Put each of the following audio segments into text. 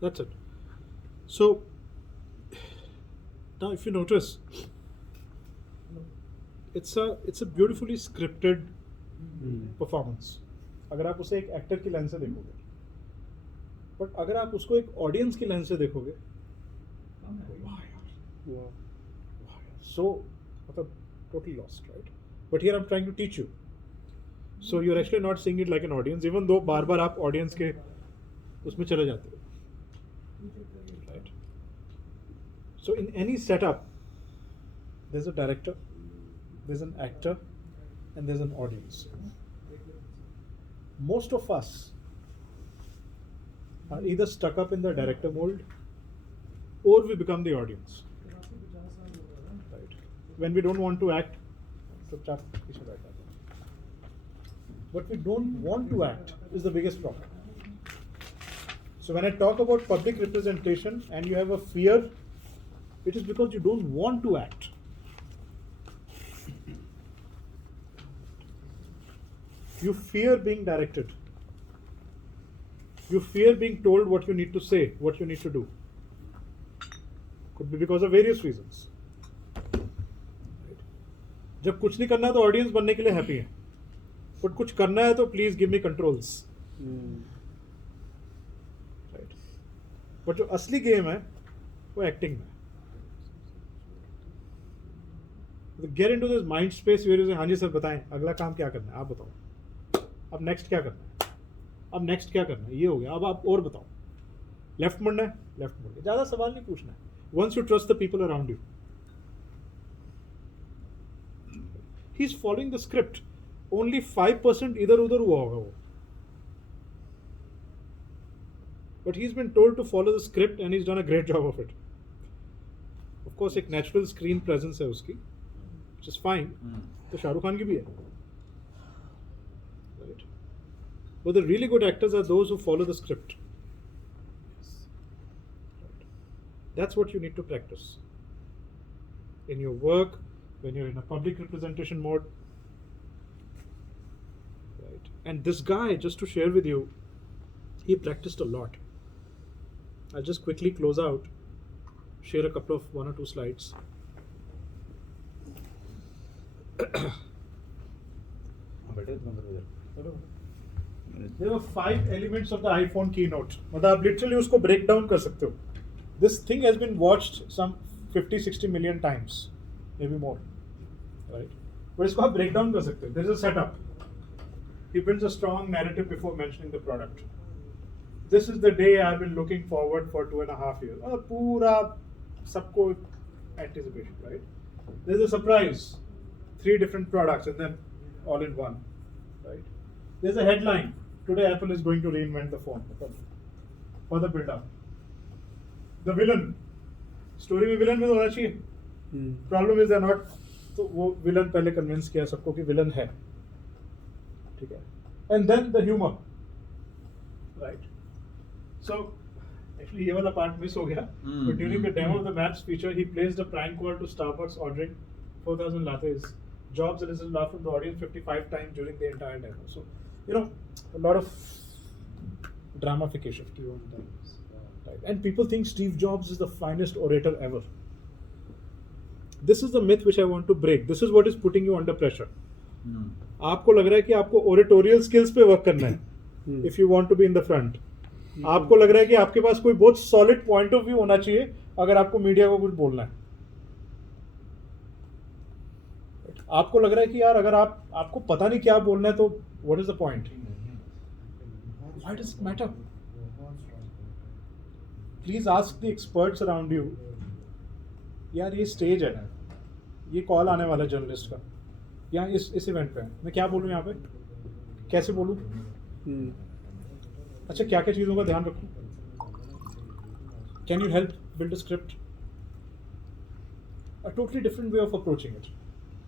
That's it. So now if you notice, it's a beautifully scripted performance. अगर आप उसे एक एक्टर की लेंस से देखोगे, बट अगर आप उसको एक ऑडियंस की लेंस से देखोगे, वाह यार, so मतलब totally lost, right? But here I'm trying to teach you. So you're actually not seeing it like an audience, even though बार बार आप ऑडियंस के उसमें चले जाते हो, right? So in any setup, there's a director, there's an actor, and there's an audience. Most of us are either stuck up in the director mold or we become the audience. Right? When we don't want to act, but we don't want to act is the biggest problem. So when I talk about public representation and you have a fear, it is because you don't want to act. You fear being directed. You fear being told what you need to say, what you need to do. Could be because of various reasons. जब कुछ नहीं करना है तो audience बनने के लिए happy है, बट कुछ करना है तो please give me controls. Right. But जो असली गेम है वो एक्टिंग में. Get into this mind space where you say हाँ जी सर बताएं अगला काम क्या करना है, आप बताओ अब नेक्स्ट क्या करना है, अब नेक्स्ट क्या करना है, ये हो गया, अब आप और बताओ, लेफ्ट मुड़ना है लेफ्ट मुड़ गया, ज़्यादा सवाल नहीं पूछना है. Once you trust the people around you, he is following the script. Only 5% इधर उधर हुआ होगा वो, but he is been told to follow the script and is done a great job of it. Of course एक natural screen presence है उसकी, which is fine. तो शाहरुख खान की भी है. Right? But the really good actors are those who follow the script. Right. That's what you need to practice in your work, when you're in a public representation mode. Right. And this guy, just to share with you, he practiced a lot. I'll just quickly close out, share a couple of 1 or 2 slides. There were 5 elements of the iPhone keynote. मतलब आप literally उसको break down कर सकते हो. This thing has been watched some 50-60 million times, maybe more, right? But इसको आप break down कर सकते हो. There is a setup. He builds a strong narrative before mentioning the product. This is the day I've been looking forward for 2.5 years. पूरा सबको anticipation, right? There's a surprise. 3 different products and then all in one, right? There's a headline. Today Apple is going to reinvent the phone. For the build-up. The villain. Story में villain में तो होना चाहिए. Problem is they're not. तो वो villain पहले convince किया सबको कि villain है. ठीक है. And then the humor. Right. So actually ये वाला part miss हो गया. But during the demo of the Maps feature, he placed a prank call to Starbucks ordering 4,000 lattes. Jobs elicited laugh from the audience 55 times during the entire demo. So, you know, a lot of dramification. Right. And people think Steve Jobs is the finest orator ever. This is the myth which I want to break. This is what is putting you under pressure. आपको लग रहा है कि आपको oratorial skills पे work करना है if you want to be in the front. आपको लग रहा है कि आपके पास कोई बहुत solid point of view होना चाहिए अगर आपको मीडिया को कुछ बोलना है. आपको लग रहा है कि यार अगर आपको पता नहीं क्या बोलना है तो what is the point? Why does it matter? Please ask the experts around you. यार ये स्टेज है, ये कॉल आने वाला है जर्नलिस्ट का, यहाँ इस इवेंट पे मैं क्या बोलूँ, यहाँ पे कैसे बोलूँ, अच्छा क्या क्या चीज़ों का ध्यान रखूँ, can you help build a script? A totally different way of approaching it.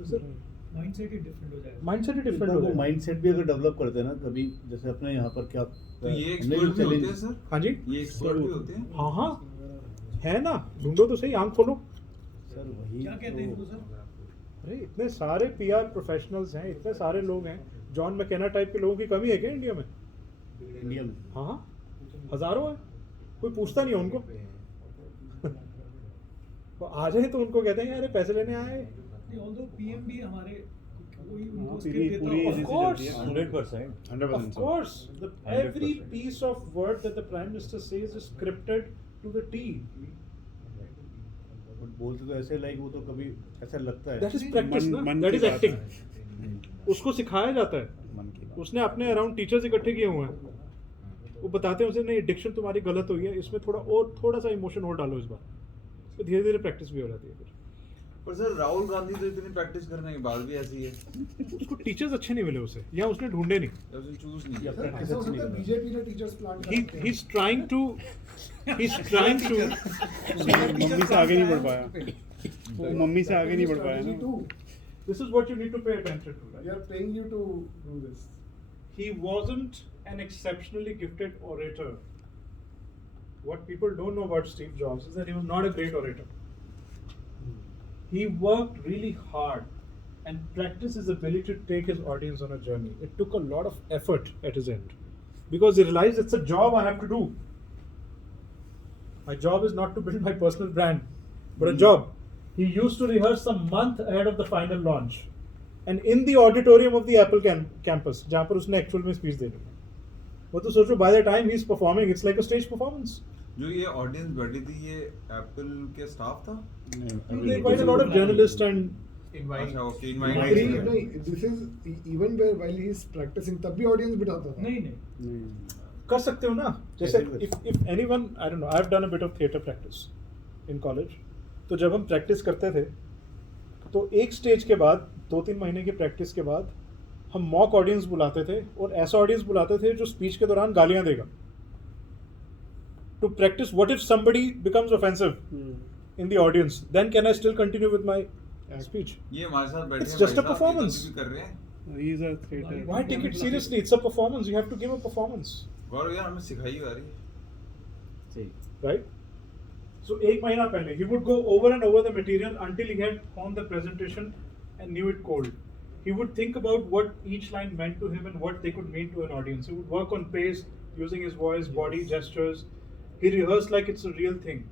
Mindset he different हो जाएगा. माइंडसेट ही डिफरेंट हो जाएगा. माइंडसेट भी अगर डेवलप करते हैं ना कभी, जैसे अपने यहाँ पर क्या तो ये एक्सपर्ट भी होते हैं सर. हाँ जी, ये एक्सपर्ट भी होते हैं. हाँ हाँ है ना, ढूंढो तो सही, आंख खोलो. सर वही क्या कहते हैं सर? अरे इतने सारे पीआर प्रोफेशनल्स हैं, इतने सारे लोग हैं. जॉन मैकेना टाइप के लोगों की कमी है क्या इंडिया में? इंडिया में हाँ हजारों है. कोई पूछता नहीं है उनको। वो आ जाए तो उनको कहते हैं अरे पैसे लेने आए। नहीं, although PM भी हमारे कोई उनको हाँ, script देता पूरी हो। Of course. 100%. 100%. Of course, every 100%. piece of word that the Prime Minister says is scripted to the T. But बोलते तो ऐसे लाइक वो तो कभी ऐसा लगता है That is practice, ना? मन That की is बात acting. है। उसको सिखाया जाता है। मन की बात। उसने अपने अराउंड टीचर्स इकट्ठे किए हुए हैं, वो बताते हैं उसे नहीं डिक्शन तुम्हारी गलत हुई है, इसमें थोड़ा सा इमोशन और डालो इस बार, तो धीरे धीरे प्रैक्टिस भी हो जाती है फिर। पर सर राहुल गांधी तो इतनी प्रैक्टिस करने के बाद भी ऐसी है, उसको टीचर्स अच्छे नहीं मिले उसे, या उसने ढूंढे नहीं। या उसने चूज नहीं किया। या ऐसा हो सकता है बीजेपी ने teachers plan He's trying to mummy से आगे नहीं बढ़ पाया, वो मम्मी से आगे नहीं बढ़ पाया ना। This is what you need to pay attention to, We right? are paying you to do this. He wasn't an exceptionally gifted orator. What people don't know about Steve Jobs is that he was not a great orator. He worked really hard and practiced his ability to take his audience on a journey. It took a lot of effort at his end because he realized it's a job I have to do. My job is not to build my personal brand, but a job. He used to rehearse a month ahead of the final launch, and in the auditorium of the Apple campus, जहाँ पर उसने actual में speech देनी है, वो तो सोचो by the time he's performing, it's like a stage performance. जो ये ऑडियंस बैठी थी ये एप्पल के स्टाफ था। They invite a lot of journalists and अच्छा ओके नहीं, इनवाइट नहीं, this is even while he is practicing तब भी audience बिठाता था। नहीं नहीं, कर सकते हो ना, जैसे कैसे if anyone, I don't know, I've done a bit of theatre practice in college. तो जब हम प्रैक्टिस करते थे तो एक स्टेज के बाद 2-3 महीने की प्रैक्टिस के बाद हम मॉक ऑडियंस बुलाते थे, और ऐसा ऑडियंस बुलाते थे जो स्पीच के दौरान गालियां देगा, to practice what if somebody becomes offensive in the audience, then can I still continue with my speech. ये हमारे साथ बैठे It's हैं just a भाई साहब, ये तो performance. अभी भी कर रहे हैं। He is a theater. Why take it seriously? It's a performance. You have to give a performance, गौरव यार हमें सिखाई आ रही है। सही। right? So एक महीना पहले he would go over and over the material until he had honed the presentation and knew it cold. He would think about what each line meant to him and what they could mean to an audience. He would work on pace, using his voice, body gestures. He rehearsed like it's a real thing.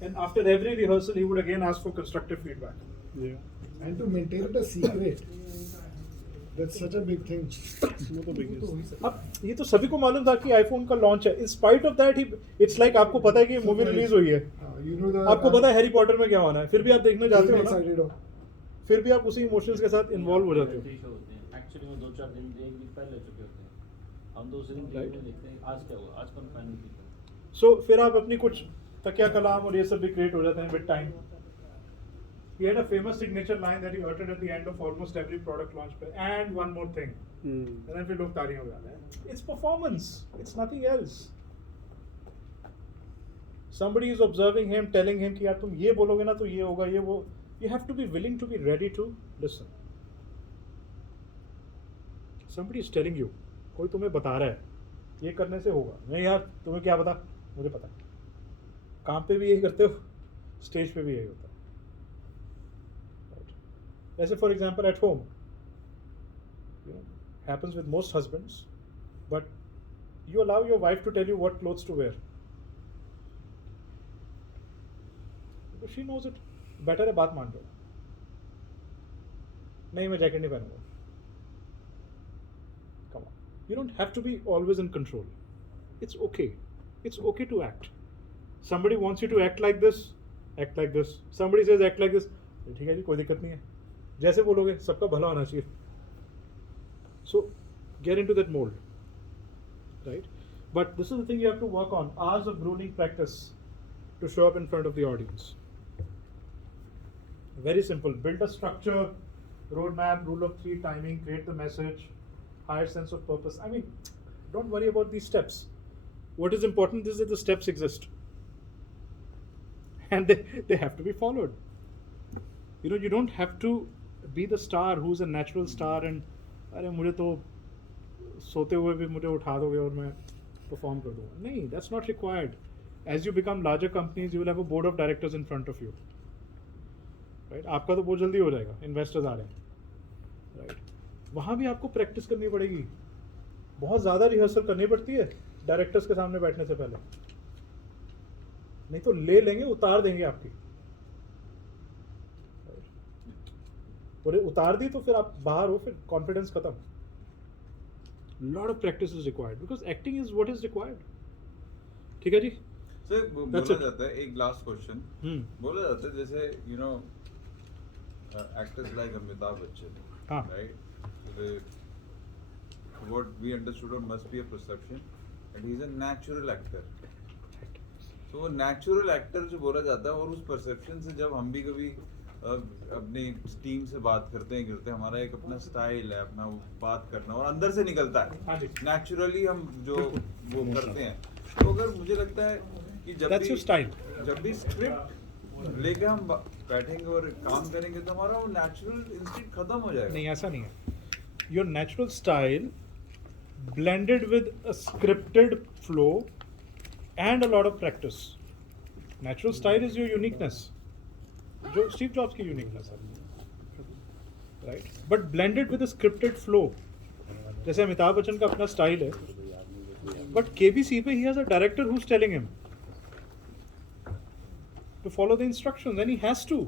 And after every rehearsal, he would again ask for constructive feedback. Yeah. And to maintain it a secret, that's such a big thing. वो तो big is. अब ये तो सभी को मालूम था कि आईफोन का लॉन्च है. In spite of that, it's like आपको पता है कि मूवी रिलीज हुई है, You know the आपको पता है हैरी पॉटर में क्या होना है, फिर भी आप देखने जाते हो ना, excited हो। फिर भी आप उसी इमोशंस के साथ इन्वॉल्व हो जाते हो. एक्चुअली वो 2-4 दिन एक वीक पहले चुके होते हैं, हम दूसरे दिन Right. टीवी में देखते हैं आज क्या हुआ, आज कौन फाइनल की। सो फिर आप अपनी कुछ तकिया कलाम और ये सब भी क्रिएट हो जाते हैं with time. He had a famous signature line that he uttered at the end of almost every product launch. And one more thing. And then फिर लोग तालियां बजाते हैं. It's performance. It's nothing else. Somebody is observing him, telling him कि यार तुम ये बोलोगे ना तो ये होगा, ये वो. You have to be willing to be ready to listen. Somebody is telling you. कोई तुम्हें बता रहा है, ये करने से होगा. नहीं यार तुम्हें क्या पता? मुझे पता. काम पे भी यही करते हो, स्टेज पे भी यही होता है. As for example, at home, happens with most husbands, but you allow your wife to tell you what clothes to wear. Because she knows it. Better है बात मान लो. नहीं मैं जैकेट नहीं पहनूंगा. Come on. You don't have to be always in control. It's okay. It's okay to act. Somebody wants you to act like this. Act like this. Somebody says act like this. ठीक है जी कोई दिक्कत नहीं है. जैसे बोलोगे सबका भला होना चाहिए. So get into that mold, right? But this is the thing you have to work on. Hours of grueling practice to show up in front of the audience. Very simple. Build a structure, roadmap, rule of 3, timing, create the message, higher sense of purpose. I mean, don't worry about these steps. What is important is that the steps exist. And they have to be followed. You don't have to be the star who's a natural star and अरे मुझे तो सोते हुए भी मुझे उठा दोगे और मैं परफॉर्म कर दूंगा. नहीं, that's not required. As you become larger companies, you will have a board of directors in front of you. Right? आपका तो बहुत जल्दी हो जाएगा, इन्वेस्टर्स आ रहे हैं. Right? वहाँ भी आपको प्रैक्टिस करनी पड़ेगी, बहुत ज़्यादा रिहर्सल करनी पड़ती है डायरेक्टर्स के सामने बैठने से पहले. नहीं तो ले लेंगे, उतार देंगे आपकी, और उतार दी तो फिर आप बाहर हो, फिर कॉन्फिडेंस खत्म. Lot of practice is required because acting is what is required. ठीक है जी. सर बोला That's it. जाता है, एक लास्ट क्वेश्चन, बोला जाता है जैसे you know actors like Amitabh Bachchan, हाँ. Right, what we understood must be a perception and he is a natural actor. तो वो नेचुरल एक्टर जो बोला जाता है, और उस परसेप्शन से जब हम भी कभी अपनी टीम से बात करते हैं हमारा एक अपना स्टाइल है, अपना वो बात करना, और अंदर से निकलता हाँ जी. है नेचुरली हम जो वो करते हैं. तो अगर मुझे लगता है कि That's your style. जब भी स्क्रिप्ट लेके हम बैठेंगे और काम करेंगे तो हमारा वो नेचुरल इंस्टिंक्ट खत्म हो जाएगा. नहीं, ऐसा नहीं है. Your natural style blended with a scripted flow and a lot of practice. Natural style is your uniqueness. जो स्टीव जॉब्स की यूनिकनेस है, right, but blended with a scripted flow. जैसे अमिताभ बच्चन का अपना स्टाइल है, बट केबीसी पे he has a director who's telling him to follow the instructions and he has to.